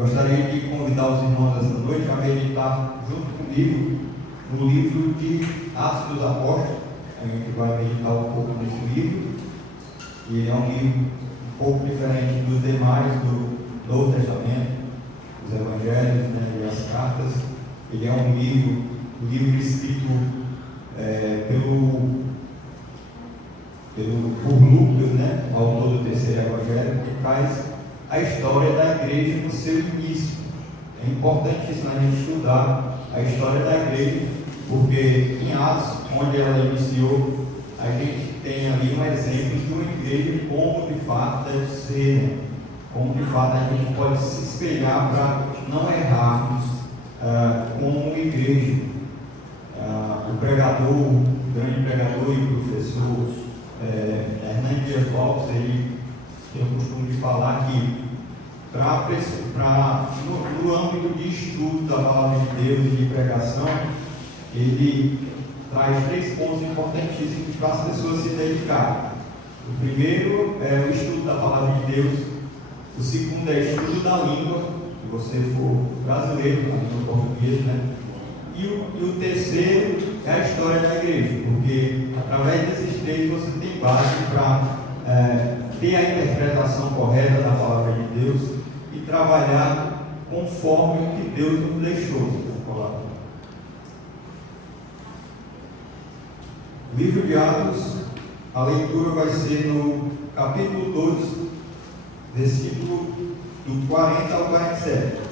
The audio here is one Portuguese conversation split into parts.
Gostaria de convidar os irmãos esta noite a meditar junto comigo no livro de Atos dos Apóstolos. A gente vai meditar um pouco nesse livro, e ele é um livro um pouco diferente dos demais do Novo Testamento, os Evangelhos, e as cartas. Ele é um livro escrito por Lucas, o autor do terceiro Evangelho, que traz a história da igreja no seu início. É importantíssimo a gente estudar a história da igreja, porque em Atos, onde ela iniciou, a gente tem ali um exemplo de uma igreja como de fato deve ser, como de fato a gente pode se espelhar para não errarmos como igreja. O pregador, o grande pregador e professor Hernandes Dias Lopes, ele tem o costume de falar que no âmbito de estudo da palavra de Deus e de pregação, ele traz 3 pontos importantíssimos para as pessoas se dedicarem. O primeiro é o estudo da palavra de Deus, o segundo é o estudo da língua, se você for brasileiro, na língua portuguesa, e o terceiro é a história da igreja, porque através desses 3 você tem base para ter a interpretação correta da palavra de Deus e trabalhar conforme o que Deus nos deixou na palavra. O livro de Atos, a leitura vai ser no capítulo 2, versículo do 40 ao 47.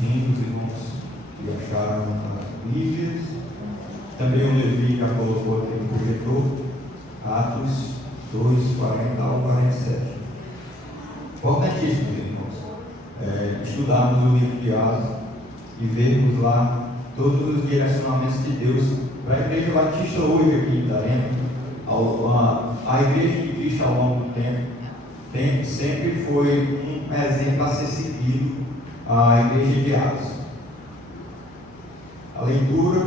Os irmãos que acharam as Bíblias, também o Levi já colocou aqui no projetor, Atos 2, 40 ao 47. Importantíssimo, irmãos, estudarmos o livro de Atos e vermos lá todos os direcionamentos de Deus para a Igreja Batista hoje aqui em Itarema. A Igreja de Cristo ao longo do tempo sempre foi um exemplo a ser seguido, a igreja de Atos. A leitura,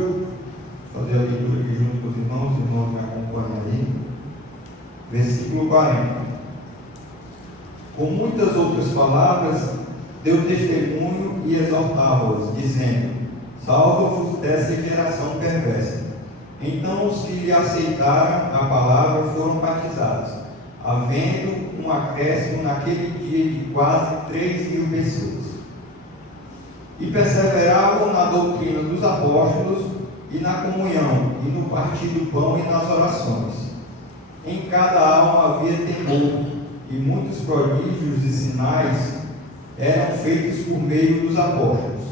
fazer a leitura aqui junto com os irmãos me acompanham aí. Versículo 40. Com muitas outras palavras, deu testemunho e exortava-os, dizendo: salva-vos dessa geração perversa. Então os que lhe aceitaram a palavra foram batizados, havendo um acréscimo naquele dia de quase 3.000 pessoas. E perseveravam na doutrina dos apóstolos, e na comunhão, e no partir do pão e nas orações. Em cada alma havia temor, e muitos prodígios e sinais eram feitos por meio dos apóstolos.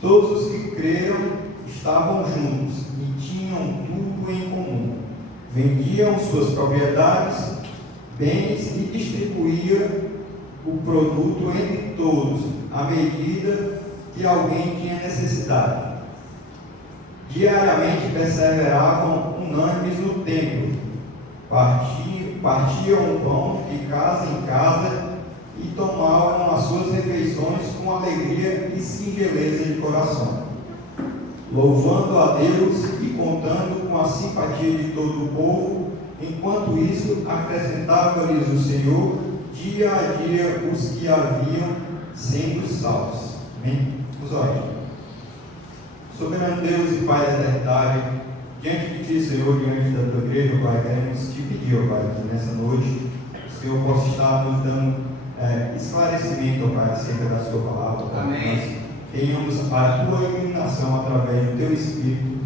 Todos os que creram estavam juntos, e tinham tudo em comum. Vendiam suas propriedades, bens, e distribuíam o produto entre todos, à medida que alguém tinha necessidade. Diariamente perseveravam unânimes no templo, partiam o pão de casa em casa e tomavam as suas refeições com alegria e singeleza de coração, louvando a Deus e contando com a simpatia de todo o povo. Enquanto isso, acrescentava-lhes o Senhor dia a dia os que haviam sendo salvos. Amém? Soberano Deus e Pai da eternidade, diante de Ti, Senhor, diante da Tua igreja, Pai, queremos Te pedir, Pai, que nessa noite o Senhor possa estar nos dando esclarecimento, Pai, acerca da Sua palavra, Pai. Amém. Nós tenhamos a Tua iluminação através do Teu Espírito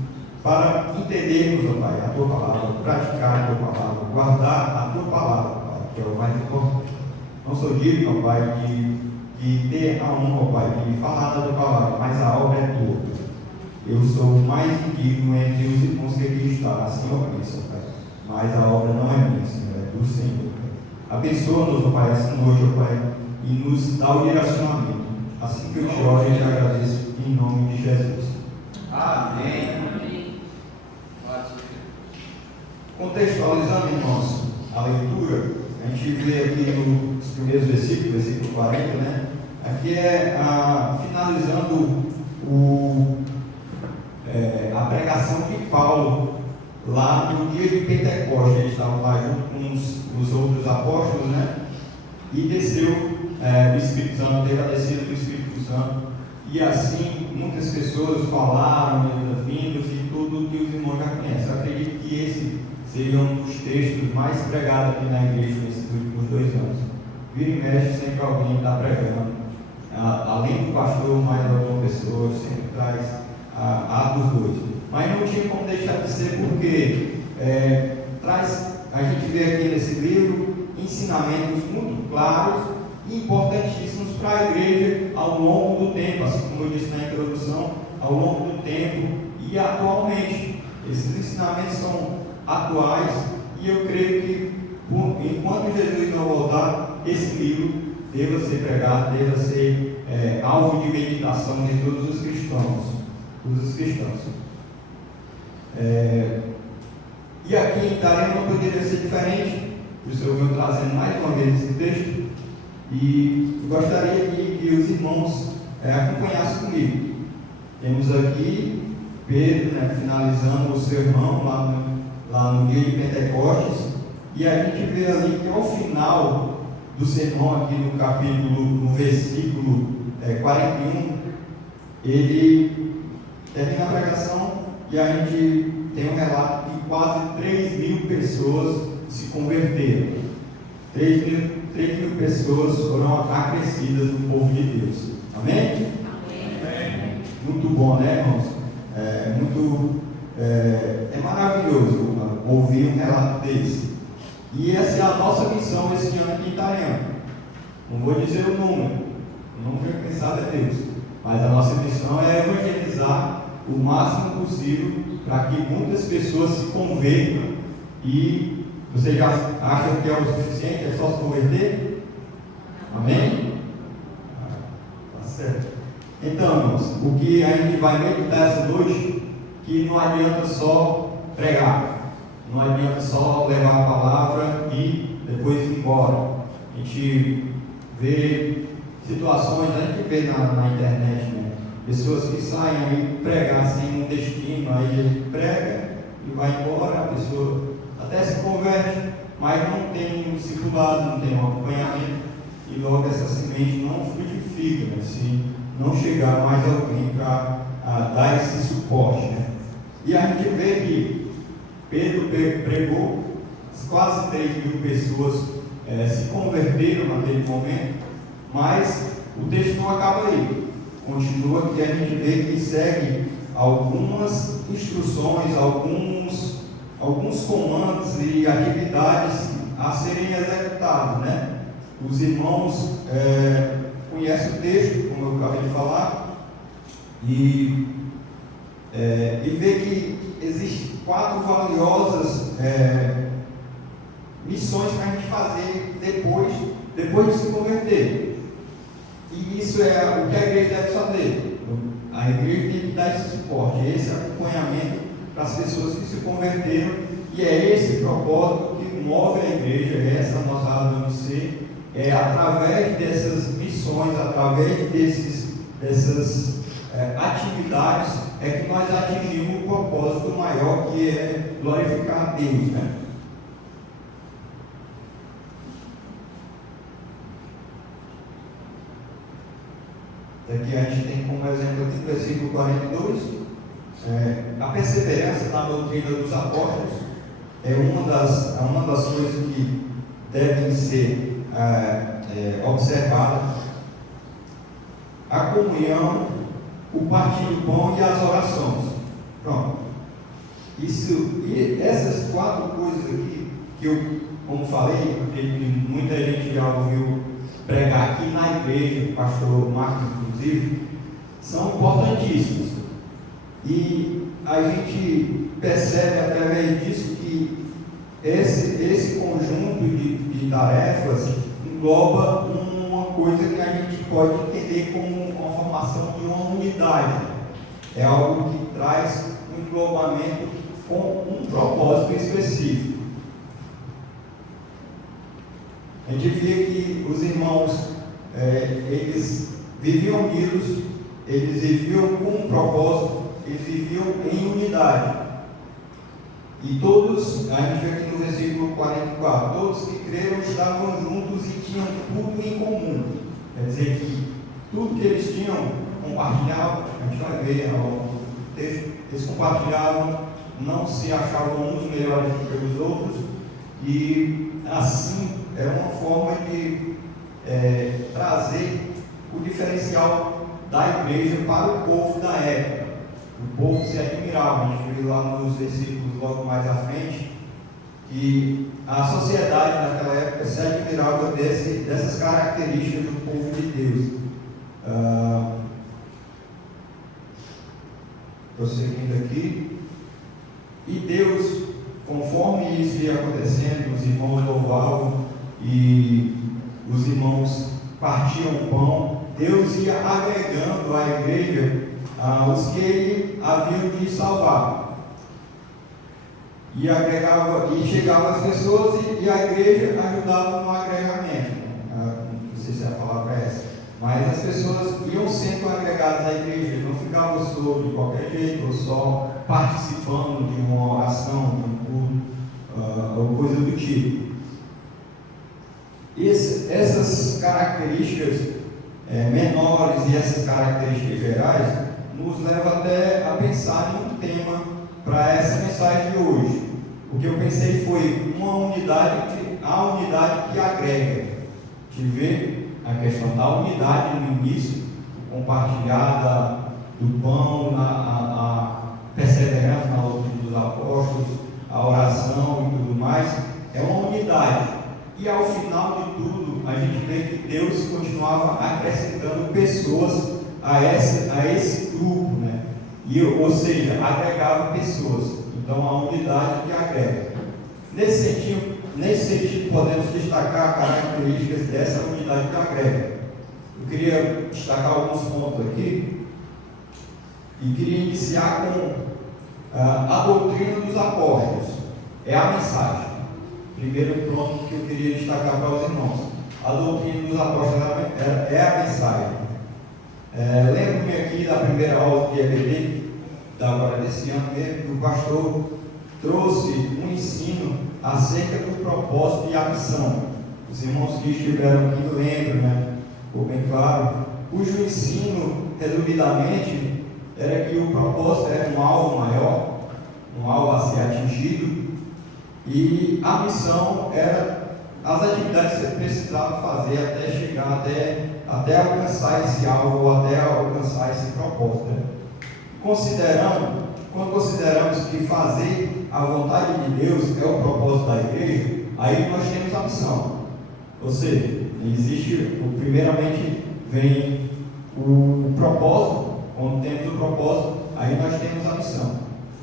para entendermos, Pai, a Tua palavra, praticar a Tua palavra, guardar a Tua palavra, Pai, que é o mais importante. Não sou digno, Pai, de ter a honra, Pai, de falar da Tua palavra, mas a obra é Tua. Eu sou o mais indigno entre os irmãos que aqui estão, assim eu penso, Pai. Mas a obra não é minha, Senhor, é do Senhor, Pai. Abençoa-nos, Pai, essa noite, Pai, e nos dá o direcionamento. Assim que eu te oro e te agradeço, em nome de Jesus. Amém. Contextualizando, irmãos, a leitura, a gente vê aqui nos primeiros versículos, versículo 40, né? Aqui finalizando a pregação de Paulo lá no dia de Pentecostes. Ele estava lá junto com os outros apóstolos, né? E desceu o Espírito Santo, teve a descida do Espírito Santo. E assim, muitas pessoas falaram das vindas e tudo que os irmãos já conhecem. Eu acredito que esse seja um dos textos mais pregados aqui na igreja nesses últimos 2 anos. Vira e mexe, sempre alguém está pregando. Além do pastor, mais alguma pessoa sempre traz Atos 2. Mas não tinha como deixar de ser, porque a gente vê aqui nesse livro ensinamentos muito claros e importantíssimos para a igreja ao longo do tempo, assim como eu disse na introdução, ao longo do tempo e atualmente. Esses ensinamentos são atuais e eu creio que enquanto Jesus não voltar, esse livro deva ser pregado, deva ser alvo de meditação de todos os cristãos. E aqui em Itarema não poderia ser diferente, por isso eu venho trazendo mais uma vez esse texto, e gostaria que os irmãos acompanhassem comigo. Temos aqui Pedro, finalizando o sermão lá no dia de Pentecostes, e a gente vê ali que ao final do sermão, aqui no capítulo, no versículo 41, ele termina a pregação e a gente tem um relato que quase 3.000 pessoas se converteram. 3.000 pessoas foram acrescidas no povo de Deus. Amém? Amém. Muito bom, né, irmãos? É maravilhoso ouvir um relato desse. E essa é a nossa missão esse ano aqui em Itarema. Não vou dizer o número quem sabe é Deus, mas a nossa missão é evangelizar o máximo possível para que muitas pessoas se convertam. E você já acha que é o suficiente? É só se converter? Amém? Tá certo. Então, irmãos, o que a gente vai meditar essa noite, que não adianta só pregar, não adianta só levar a palavra e depois ir embora. A gente vê situações, a gente vê na internet, né? Pessoas que saem aí pregar sem um destino, aí ele prega e vai embora, a pessoa até se converte, mas não tem um discipulado, não tem um acompanhamento, e logo essa semente não frutifica, né? Se não chegar mais alguém para dar esse suporte, né? E a gente vê que Pedro pregou, quase 3.000 pessoas se converteram naquele momento, mas o texto não acaba aí. Continua que a gente vê que segue algumas instruções, alguns comandos e atividades a serem executados, né? Os irmãos conhecem o texto, como eu acabei de falar, e vê que existem 4 valiosas missões para a gente fazer depois de se converter. E isso é o que a igreja deve fazer. A igreja tem que dar esse suporte, esse acompanhamento para as pessoas que se converteram, e é esse propósito que move a igreja, essa é a nossa razão de ser. Através dessas missões, através dessas atividades, é que nós atingimos o propósito maior, que é glorificar a Deus, né? Aqui a gente tem como exemplo aqui no versículo 42, a perseverança na doutrina dos apóstolos é uma das coisas que devem ser observadas. A comunhão, o partir do pão e as orações. Pronto. E essas 4 coisas aqui, que eu, como falei, que muita gente já ouviu pregar aqui na igreja, o pastor Marcos inclusive, são importantíssimos. E a gente percebe através disso que esse conjunto de tarefas engloba uma coisa que a gente pode entender como uma formação de uma unidade. É algo que traz um englobamento com um propósito específico. a gente via que os irmãos, eles viviam unidos, eles viviam com um propósito, eles viviam em unidade. E todos, a gente vê aqui no versículo 44, todos que creram estavam juntos e tinham tudo em comum. Quer dizer que tudo que eles tinham, compartilhavam, a gente vai ver ao longo do texto, eles compartilhavam, não se achavam uns melhores do que os outros, e assim era uma forma de trazer o diferencial da igreja para o povo da época. O povo se admirava, a gente vê lá nos versículos logo mais à frente, que a sociedade naquela época se admirava dessas características do povo de Deus. Prosseguindo aqui, e Deus, conforme isso ia acontecendo, os irmãos louvavam e os irmãos partiam o pão, Deus ia agregando à igreja os que Ele havia de salvar. E agregava, e chegava as pessoas e a igreja ajudava no agregamento. Não sei se a palavra é essa, mas as pessoas iam sendo agregadas à igreja, não ficavam só de qualquer jeito, ou só participando de uma oração, de um culto, ou coisa do tipo. Essas características menores e essas características gerais nos levam até a pensar em um tema para essa mensagem de hoje. O que eu pensei foi uma unidade, a unidade que agrega. De ver a questão da unidade no início, compartilhada do pão, a perseverança na doutrina dos apóstolos, a oração e tudo mais, é uma unidade. E ao final de tudo, a gente vê que Deus continuava acrescentando pessoas a esse grupo, né? Ou seja, agregava pessoas. Então, a unidade que agrega. Nesse sentido, podemos destacar características dessa unidade que agrega. Eu queria destacar alguns pontos aqui e queria iniciar com a doutrina dos apóstolos. É a mensagem. Primeiro ponto que eu queria destacar para os irmãos. A doutrina dos apóstolos é a mensagem. Lembro-me aqui da primeira aula de EBD, agora desse ano mesmo, que o pastor trouxe um ensino acerca do propósito e a missão. Os irmãos que estiveram aqui lembram, né? Ficou bem claro. Cujo ensino, resumidamente, era que o propósito era um alvo maior, um alvo a ser atingido, e a missão era as atividades que você precisava fazer até chegar, até alcançar esse alvo, ou até alcançar esse propósito. Né? Quando consideramos que fazer a vontade de Deus é o propósito da igreja, aí nós temos a missão. Ou seja, primeiramente vem o propósito. Quando temos o propósito, aí nós temos a missão.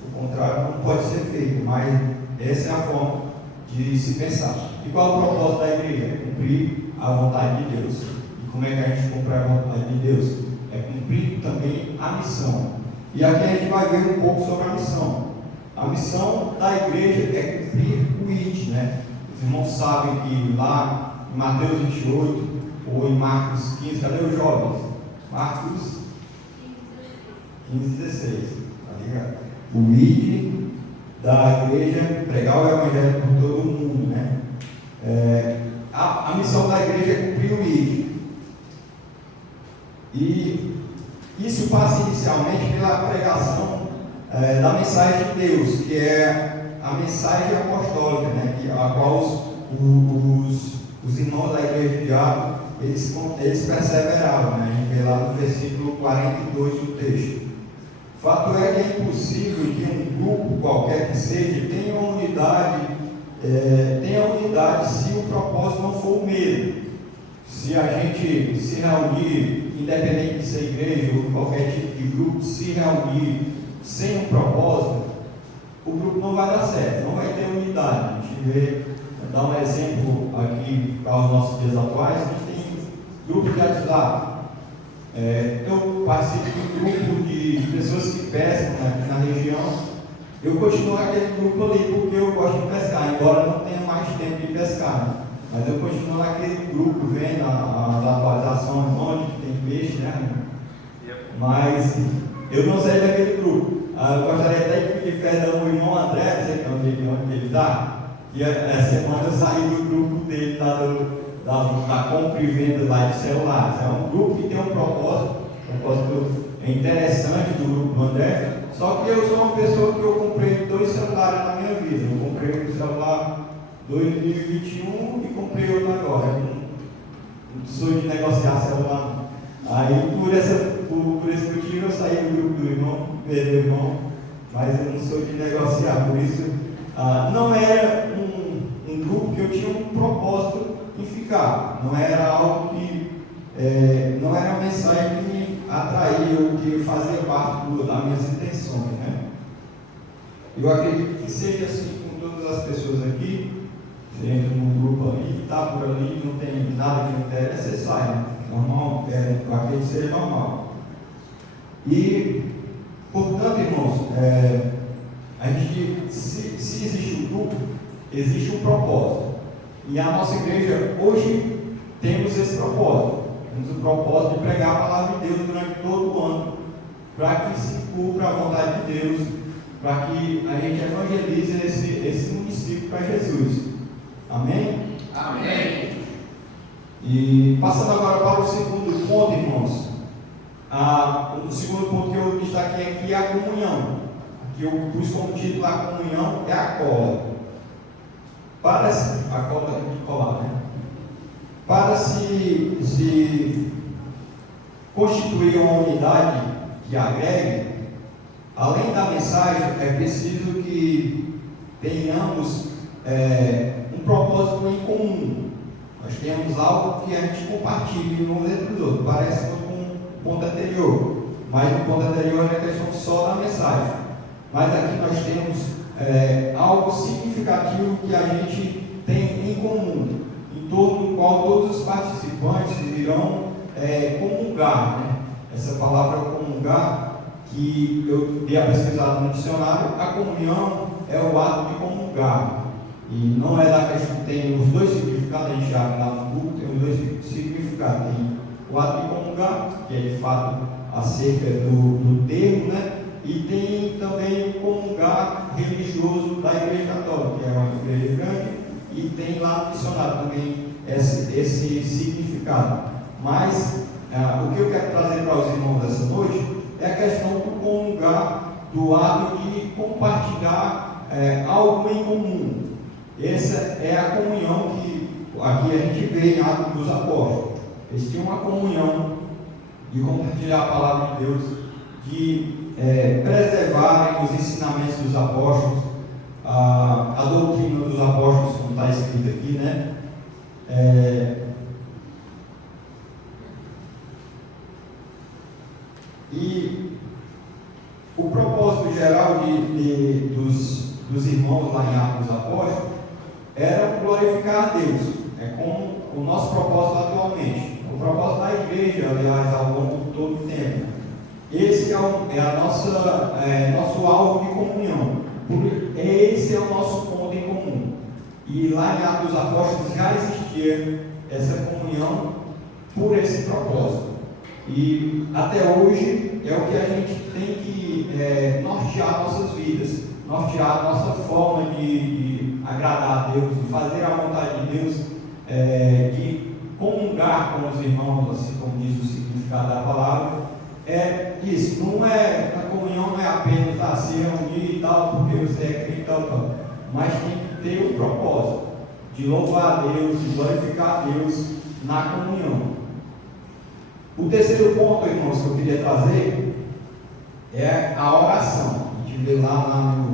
O contrário não pode ser feito, mas essa é a forma de se pensar. E qual é o propósito da igreja? É cumprir a vontade de Deus. E como é que a gente cumpre a vontade de Deus? É cumprir também a missão. E aqui a gente vai ver um pouco sobre a missão. A missão da igreja é cumprir o ID, né? Os irmãos sabem que lá em Mateus 28 ou em Marcos 15, cadê os jovens? Marcos 15, 16, tá ligado? O ID da igreja, pregar o evangelho por todo mundo, né? A missão da igreja é cumprir o ID. E isso passa inicialmente pela pregação da mensagem de Deus, que é a mensagem apostólica, né? A qual os irmãos da igreja de Atos, eles perseveravam, né? A gente vê lá no versículo 42 do texto. Fato é que é impossível que um grupo qualquer que seja tenha unidade se o propósito não for o mesmo. Se a gente se reunir, independente de ser igreja ou qualquer tipo de grupo, se reunir sem um propósito, o grupo não vai dar certo, não vai ter unidade. A gente dá um exemplo aqui para os nossos dias atuais, a gente tem grupos de WhatsApp. Eu participo de um grupo de pessoas que pescam aqui na região. Eu continuo aquele grupo ali porque eu gosto de pescar, embora não tenha mais tempo de pescar. Mas eu continuo naquele grupo, vendo as atualizações, onde tem peixe, né, irmão? Mas eu não saí daquele grupo. Eu gostaria até de pedir perdão ao irmão André, não sei onde ele está, que essa semana eu saí do grupo dele lá da compra e venda lá de celulares. É um grupo que tem um propósito interessante do grupo do André, só que eu sou uma pessoa que eu comprei 2 celulares na minha vida. Eu comprei um celular 2021 e comprei outro agora. Eu não sou de negociar celular. Aí por esse motivo eu saí do grupo do irmão, perdi o irmão, mas eu não sou de negociar, por isso não era um grupo que eu tinha um propósito em ficar, não era algo que, não era uma mensagem que me atraía ou que fazia parte das minhas intenções, né? Eu acredito que seja assim com todas as pessoas aqui. Você entra num grupo ali, está por ali, não tem nada que não interessa, você sai, né? Normal, eu acredito que seja normal. E, portanto, irmãos, a gente, se existe um grupo, existe um propósito. E a nossa igreja, hoje, temos esse propósito. Temos o propósito de pregar a palavra de Deus durante todo o ano, para que se cumpra a vontade de Deus, para que a gente evangelize esse município para Jesus. Amém? Amém. E passando agora para o segundo ponto, irmãos. O segundo ponto que eu destaquei aqui é a comunhão. Aqui eu pus como título: a comunhão é a cola. A cola de colar, né? Para se constituir uma unidade que agregue, além da mensagem, é preciso que tenhamos um propósito em comum. Nós temos algo que a gente compartilha uns entre os outros. Parece com o ponto anterior, mas o ponto anterior é a questão só da mensagem. Mas aqui nós temos algo significativo que a gente tem em comum, em torno do qual todos os participantes irão comungar, né? Essa palavra comungar, que eu dei a pesquisar no dicionário, a comunhão é o ato de comungar. E não é da questão, tem os dois significados, a gente já lá no grupo tem os dois significados. Tem o ato de comungar, que é de fato acerca do termo, né? E tem também o comungar religioso da igreja católica, que é uma igreja grande, e tem lá no dicionário também esse significado. Mas o que eu quero trazer para os irmãos essa noite é a questão do comungar, do ato de compartilhar algo em comum. Essa é a comunhão que aqui a gente vê em Atos dos Apóstolos. Eles tinham uma comunhão de compartilhar a palavra de Deus, de preservarem os ensinamentos dos apóstolos, a doutrina dos apóstolos, como está escrito aqui, né? E o propósito geral dos irmãos lá em Atos dos Apóstolos era glorificar a Deus, como o nosso propósito atualmente, o propósito da igreja, aliás, ao longo de todo o tempo. Esse é nosso alvo de comunhão, esse é o nosso ponto em comum. E lá em Atos dos Apóstolos já existia essa comunhão por esse propósito. E até hoje é o que a gente tem que nortear nossas vidas, nortear a nossa forma de agradar a Deus, de fazer a vontade de Deus, de comungar com os irmãos, assim como diz o significado da palavra. Isso, a comunhão não é apenas se reunir e tal, porque você é crente e tal, mas tem que ter um propósito de louvar a Deus, de glorificar a Deus na comunhão. O terceiro ponto, irmãos, que eu queria trazer é a oração. A gente vê lá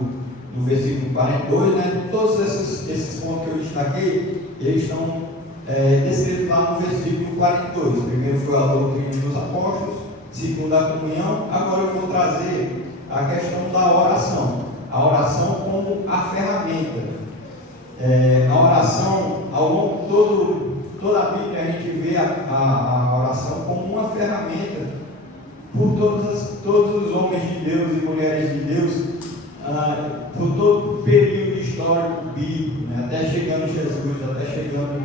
no versículo 42, né? Todos esses pontos que eu destaquei, eles estão descritos lá no versículo 42. Primeiro foi a doutrina dos apóstolos, segundo a comunhão. Agora eu vou trazer a questão da oração. A oração como a ferramenta. A oração, ao longo de toda a Bíblia, a gente vê a oração como uma ferramenta por todos os homens de Deus e mulheres de Deus, por todo o período histórico bíblico, né? Até chegando Jesus, até chegando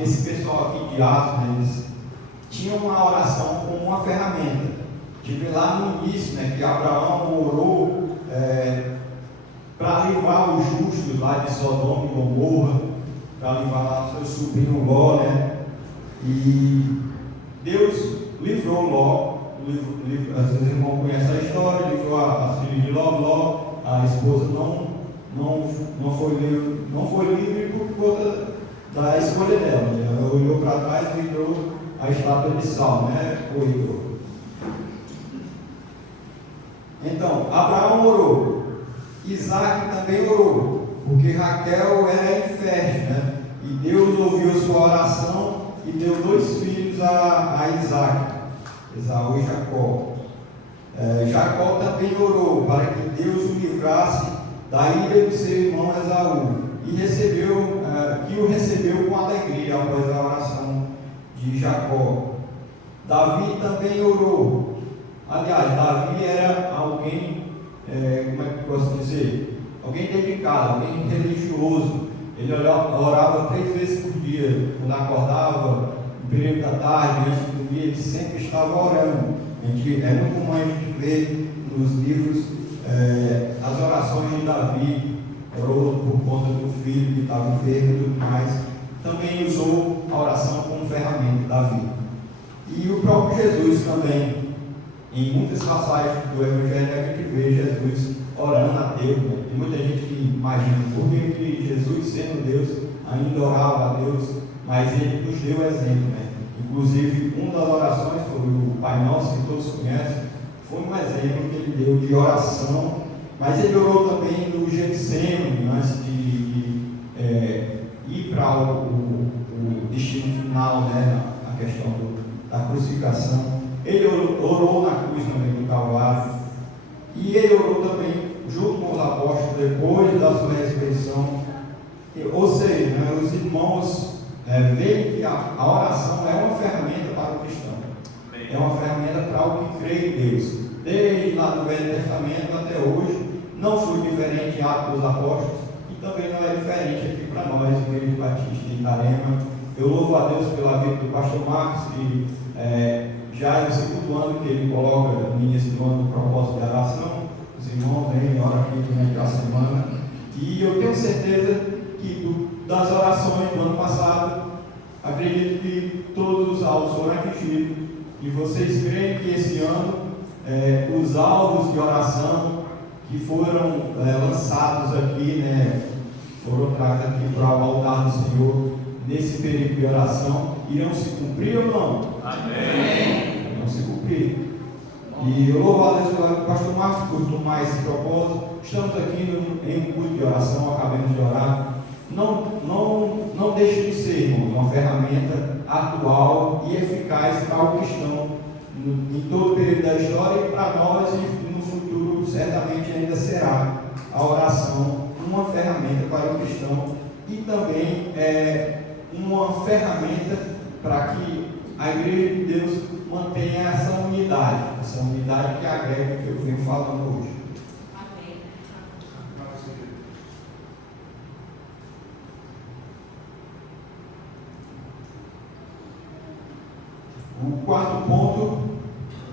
esse pessoal aqui de Atos, né, eles tinham uma oração como uma ferramenta. Tive lá no início, né, que Abraão orou para livrar os justos lá de Sodoma e Gomorra, para livrar lá seu sobrinho Ló, né? E Deus livrou Ló. Vocês irmãos conhecem a história, livrou a filha de Ló, a esposa não foi livre por conta da escolha dela. Ela olhou para trás e virou a estátua de sal, né? Então, Abraão orou, Isaac também orou, porque Raquel era infértil, né? E Deus ouviu a sua oração e deu 2 filhos a Isaac, Esaú e Jacó. Jacó também orou para que Deus o livrasse da ira do seu irmão Esaú e que o recebeu com alegria após a oração de Jacó. Davi também orou. Aliás, Davi era alguém, como é que eu posso dizer? Alguém dedicado, alguém religioso. Ele orava 3 vezes por dia, quando acordava, no período da tarde, antes de dormir, ele sempre estava orando. É muito comum a gente ver nos livros as orações de Davi. Orou por conta do filho que estava enfermo e tudo mais. Também usou a oração como ferramenta, Davi. E o próprio Jesus também, em muitas passagens do Evangelho, a gente vê Jesus orando a Deus. Né? Tem muita gente que imagina por que Jesus, sendo Deus, ainda orava a Deus, mas ele nos deu exemplo. Né? Inclusive, uma das orações foi o Pai Nosso, que todos conhecem, foi um exemplo que ele deu de oração, mas ele orou também no Getsemane, antes de ir para o destino final, né? A questão da crucificação. Ele orou na cruz também do Calvário, e ele orou também junto com os apóstolos depois da sua ressurreição. Ou seja, né, os irmãos veem que a oração é uma ferramenta para o cristão. É uma ferramenta para o que crê em Deus. Desde lá do Velho Testamento até hoje, não foi diferente em Atos dos Apóstolos, e também não é diferente aqui para nós, Igreja Batista de Itarema. Eu louvo a Deus pela vida do pastor Marcos, que já é o 2º ano que ele coloca no início do ano o propósito de oração. Os irmãos vêm e oram aqui durante a semana. E eu tenho certeza que das orações do ano passado, acredito que todos os alvos foram atingidos. E vocês creem que esse ano os alvos de oração que foram lançados aqui, né, foram trazidos aqui para o altar do Senhor nesse período de oração, irão se cumprir ou não? Amém! Irão se cumprir. E eu louvo a Deus pelo pastor Marcos por tomar esse propósito. Estamos aqui em um culto de oração, acabamos de orar. Não deixe de ser, irmãos, uma ferramenta atual e eficaz para o cristão em todo o período da história, e para nós e no futuro certamente ainda será a oração uma ferramenta para o cristão e também uma ferramenta para que a Igreja de Deus mantenha essa unidade que agrega, que eu venho falando hoje. Amém.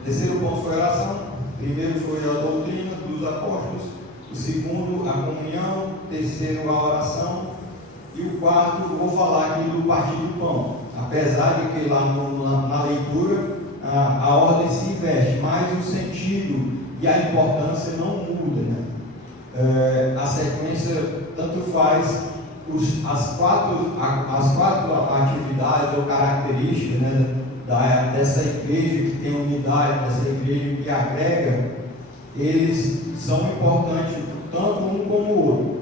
O terceiro ponto foi a oração. O primeiro foi a doutrina dos apóstolos. O segundo, a comunhão. O terceiro, a oração. E o quarto, eu vou falar aqui do partir do pão. Apesar de que lá na leitura a ordem se inverte, mas o sentido e a importância não muda, né? A sequência tanto faz as quatro atividades ou características, né, dessa igreja que tem unidade, dessa igreja que agrega, eles são importantes tanto um como o outro.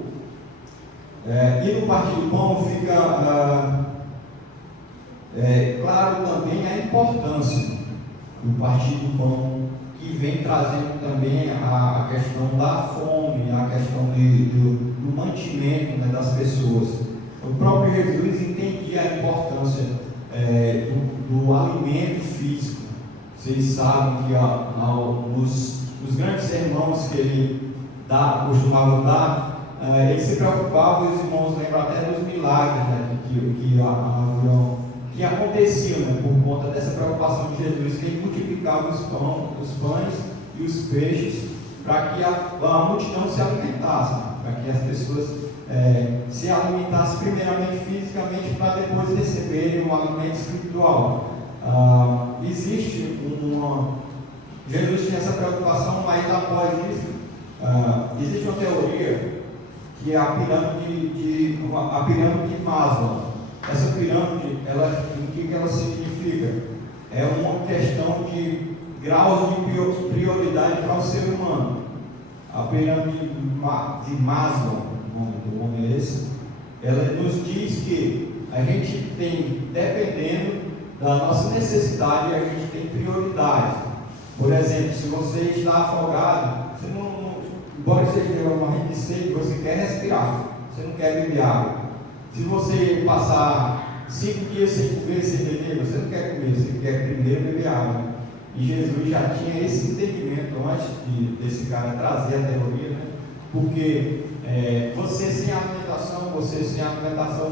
E no partir do pão fica claro também a importância do partir do pão, que vem trazendo também a questão da fome, a questão do mantimento, né, das pessoas. O próprio Jesus entendia a importância do alimento físico. Vocês sabem que nos grandes sermões que ele costumava dar, ele se preocupava, os irmãos lembram até dos milagres, né, que aconteciam, né, por conta dessa preocupação de Jesus, que ele multiplicava os pães e os peixes para que a multidão se alimentasse, né, para que as pessoas se alimentassem primeiramente fisicamente para depois receberem um alimento espiritual. Existe Jesus tinha essa preocupação, mas após isso, existe uma teoria que é a pirâmide de Maslow. Essa pirâmide, o que ela significa? É uma questão de graus de prioridade para o ser humano. A pirâmide de Maslow, o nome é esse, ela nos diz que a gente tem, dependendo da nossa necessidade, a gente tem prioridades. Por exemplo, se você está afogado, você embora você esteja morrendo de sede, você quer respirar, você não quer beber água. Se você passar 5 dias sem comer, sem beber, você não quer comer, você quer primeiro beber água. E Jesus já tinha esse entendimento antes desse cara trazer a teoria, né? Porque você sem alimentação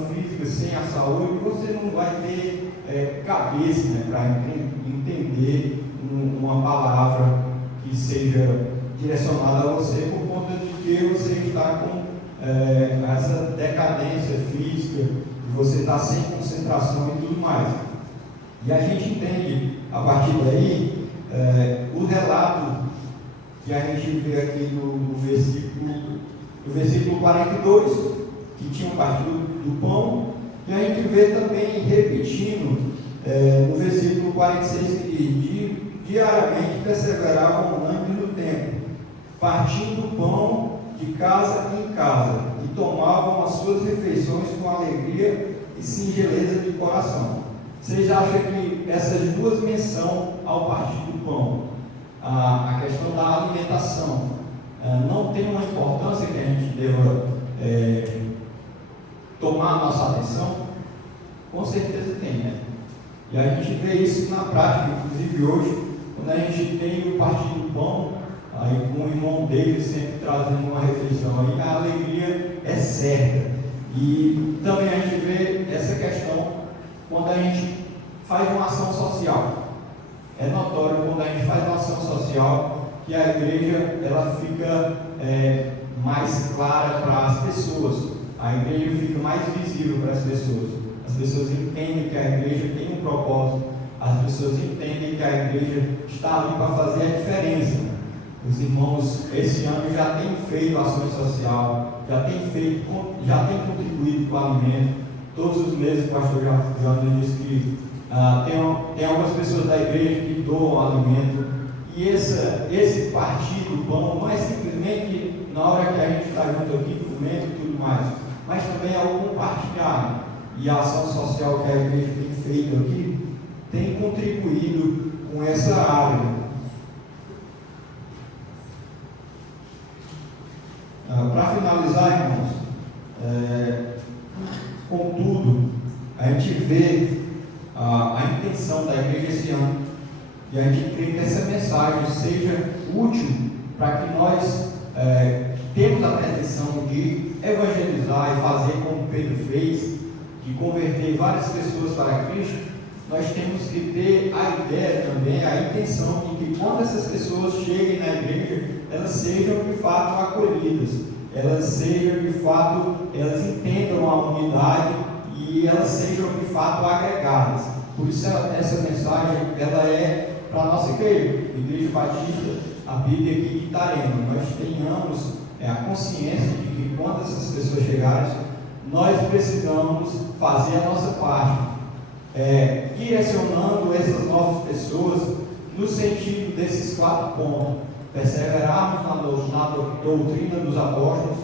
física, sem a saúde, você não vai ter cabeça, né, para entender uma palavra que seja direcionada a você, por conta de que você está com essa decadência física, e você está sem concentração e tudo mais. E a gente entende, a partir daí, o relato que a gente vê aqui no versículo 42, que tinham partido do pão, e a gente vê também repetindo no versículo 46, que diariamente perseveravam unânimes no templo, partindo o pão de casa em casa, e tomavam as suas refeições com alegria e singeleza de coração. Vocês acham que essas duas menções ao partir do pão, a questão da alimentação, não tem uma importância que a gente deva tomar a nossa atenção? Com certeza tem, né? E a gente vê isso na prática, inclusive hoje, quando a gente tem o partir do pão, aí com o irmão David sempre trazendo uma refeição, aí a alegria é certa. E também a gente vê essa questão quando a gente faz uma ação social. É notório quando a gente faz uma ação social que a igreja ela fica mais clara para as pessoas, a igreja fica mais visível para as pessoas entendem que a igreja tem um propósito, as pessoas entendem que a igreja está ali para fazer a diferença. Os irmãos esse ano já têm feito ação social, já têm contribuído com o alimento. Todos os meses o pastor já nos disse que tem algumas pessoas da igreja que doam alimento, e esse partir do pão não é simplesmente na hora que a gente está junto aqui comendo e tudo mais, mas também é o compartilhar. E a ação social que a igreja tem feito aqui tem contribuído com essa área. Para finalizar, irmãos, contudo, a gente vê a intenção da igreja esse ano, e a gente crê que essa mensagem seja útil para que nós temos a pretensão de evangelizar e fazer como Pedro fez, de converter várias pessoas para Cristo. Nós temos que ter a ideia também, a intenção de que quando essas pessoas cheguem na igreja, elas sejam de fato acolhidas, elas entendam a unidade e elas sejam de fato agregadas. Por isso essa mensagem ela é para a nossa igreja Batista, a Bíblia aqui de Itarema. Nós tenhamos a consciência de que quando essas pessoas chegarem, nós precisamos fazer a nossa parte, direcionando essas novas pessoas no sentido desses 4 pontos: perseverarmos na doutrina dos apóstolos,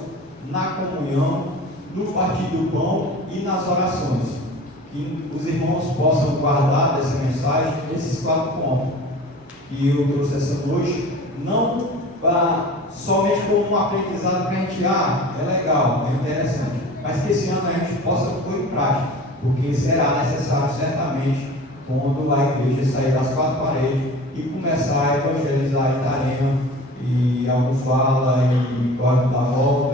na comunhão, no partir do pão e nas orações. Que os irmãos possam guardar dessa mensagem esses 4 pontos que eu trouxe essa noite, não somente como um aprendizado para a gente, é legal, é interessante, mas que esse ano a gente possa pôr em prática, porque será necessário certamente quando a igreja sair das 4 paredes e começar a evangelizar Itarema, e Algo Fala, e Código da Volta,